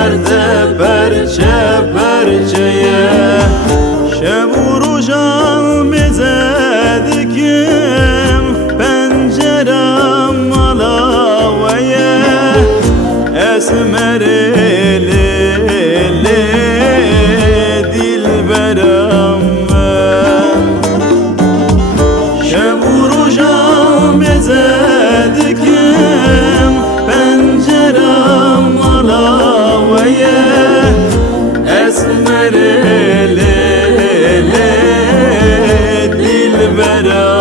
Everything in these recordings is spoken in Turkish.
serde perçe perçeye şev rojal mezedikim pencerem alaveye esmereli dilberem şev rojal mezedikim pencerem alaveye esmereli dilberem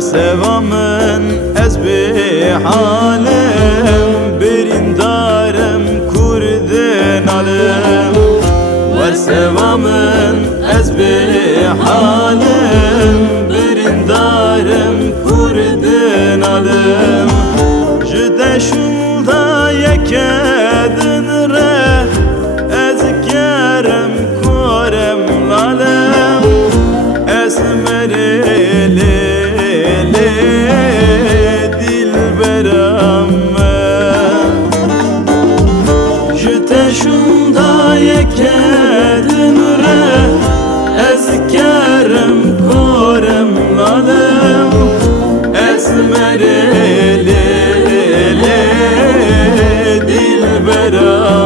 sevamın ez bi halim birindarım kurdin alim ver sevamın ez bi halim birindarım kurdin alim jide şulda yekedin re ez kerem korem lalem esmereli dilberem jite şunda yekedin re ez kerem korem lalem esmereli dilberem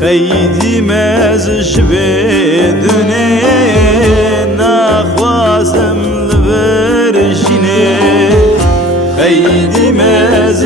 خیدیم از جبدونه نخواسم لبرشینه خیدیم از